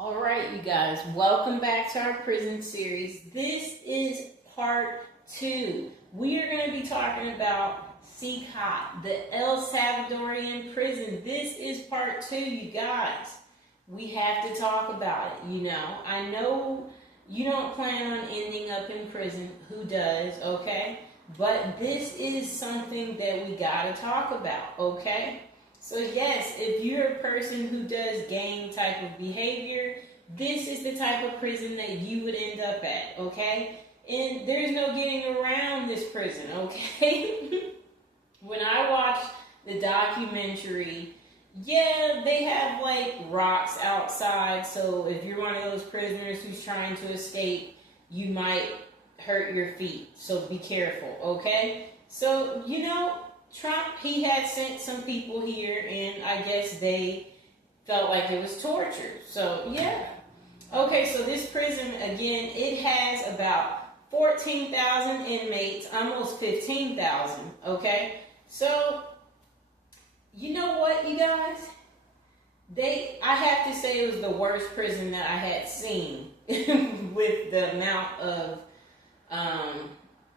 All right, you guys, welcome back to our prison series. This is part 2. We are going to be talking about Cecot, the El Salvadorian prison. This is part 2, you guys. We have to talk about it, I know you don't plan on ending up in prison. Who does, okay? But this is something that we got to talk about, okay? So yes, if you're a person who does gang type of behavior, this is the type of prison that you would end up at, okay? And there's no getting around this prison, okay? When I watched the documentary, yeah, they have like rocks outside, so if you're one of those prisoners who's trying to escape, you might hurt your feet, so be careful, okay? So, Trump, he had sent some people here, and I guess they felt like it was torture. So, yeah. Okay, so this prison, again, it has about 14,000 inmates, almost 15,000, okay? So, you know what, you guys? I have to say it was the worst prison that I had seen with the amount of,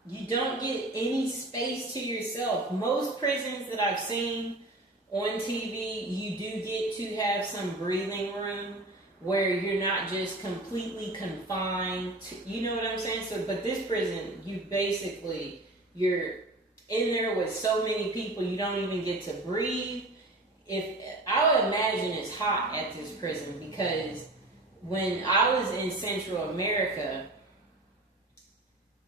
you don't get any space to yourself. Most prisons that I've seen on TV, you do get to have some breathing room where you're not just completely confined to, you know what I'm saying? So, but this prison, you're in there with so many people, you don't even get to breathe. I would imagine it's hot at this prison, because when I was in Central America,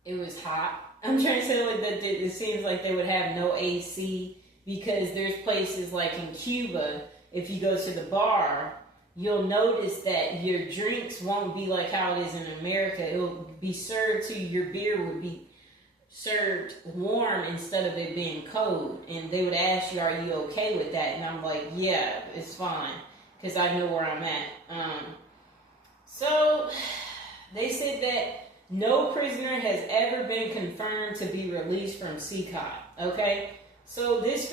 it was hot. I'm trying to say like that it seems like they would have no AC, because there's places like in Cuba, if you go to the bar, you'll notice that your drinks won't be like how it is in America. It'll be served to you, your beer would be served warm instead of it being cold. And they would ask you, are you okay with that? And I'm like, yeah, it's fine, because I know where I'm at. So they said that no prisoner has ever been confirmed to be released from Cecot, okay? So this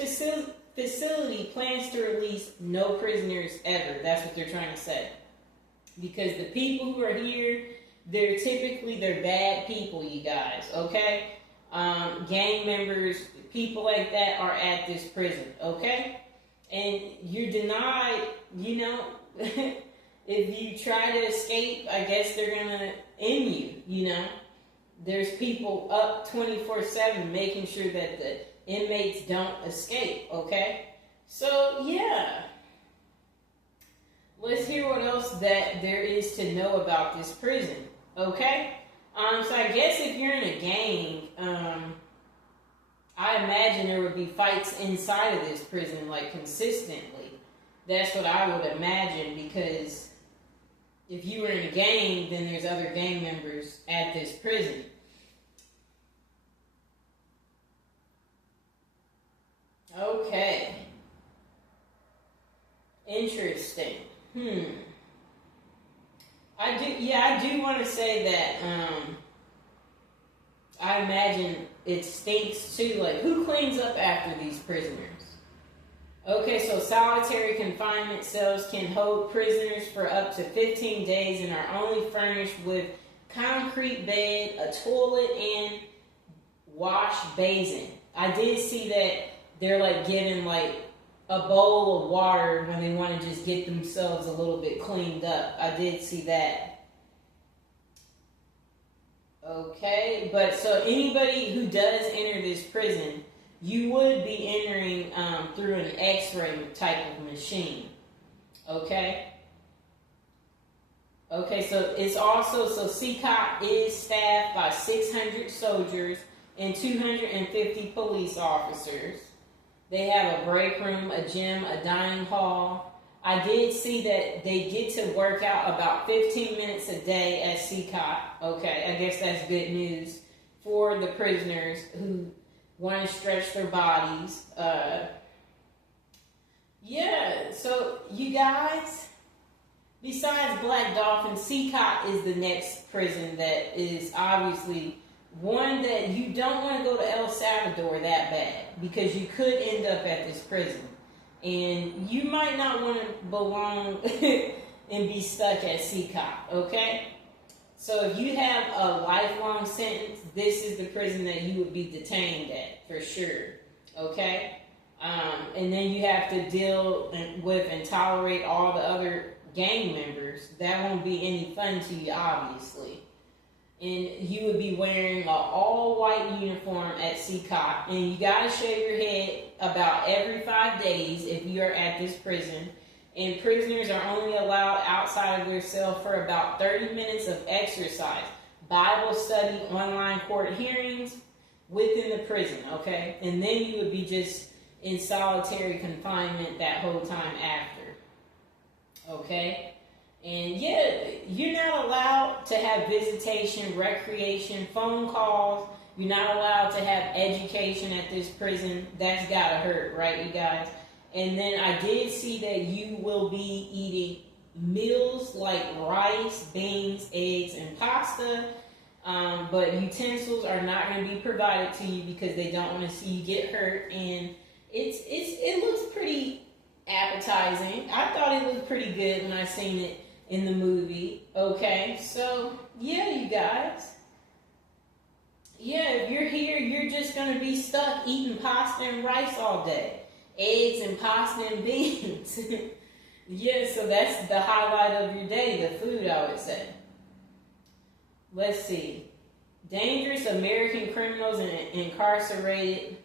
facility plans to release no prisoners ever. That's what they're trying to say. Because the people who are here, they're bad people, you guys, okay? Gang members, people like that are at this prison, okay? And you're denied, if you try to escape, I guess they're going to end you, There's people up 24/7 making sure that the inmates don't escape, okay? So, yeah. Let's hear what else that there is to know about this prison, okay? So I guess if you're in a gang, I imagine there would be fights inside of this prison, like, consistently. That's what I would imagine, because if you were in a gang, then there's other gang members at this prison. Okay. Interesting. I do want to say that, I imagine it stinks too. Like, who cleans up after these prisoners? Okay, so solitary confinement cells can hold prisoners for up to 15 days and are only furnished with concrete bed, a toilet, and wash basin. I did see that they're like given like a bowl of water when they want to just get themselves a little bit cleaned up. I did see that. Okay, but so anybody who does enter this prison, you would be entering through an X-ray type of machine. Okay? Okay, so it's also, Cecot is staffed by 600 soldiers and 250 police officers. They have a break room, a gym, a dining hall. I did see that they get to work out about 15 minutes a day at Cecot. Okay, I guess that's good news for the prisoners who want to stretch their bodies. So you guys, besides Black Dolphin, Cecot is the next prison that is obviously one that you don't want to go to El Salvador that bad, because you could end up at this prison. And you might not want to belong and be stuck at Cecot, okay? So if you have a lifelong sentence, this is the prison that you would be detained at, for sure, okay? And then you have to deal with and tolerate all the other gang members. That won't be any fun to you, obviously. And you would be wearing an all-white uniform at Cecot, and you gotta shave your head about every 5 days if you're at this prison. And prisoners are only allowed outside of their cell for about 30 minutes of exercise, Bible study, online court hearings within the prison, okay? And then you would be just in solitary confinement that whole time after, okay? And yeah, you're not allowed to have visitation, recreation, phone calls. You're not allowed to have education at this prison. That's gotta hurt, right, you guys? And then I did see that you will be eating meals like rice, beans, eggs, and pasta. But utensils are not going to be provided to you because they don't want to see you get hurt. And it looks pretty appetizing. I thought it looked pretty good when I seen it in the movie. Okay, so yeah, you guys. Yeah, if you're here, you're just going to be stuck eating pasta and rice all day. Eggs and pasta and beans. Yeah, so that's the highlight of your day, the food, I would say. Let's see. Dangerous American criminals and incarcerated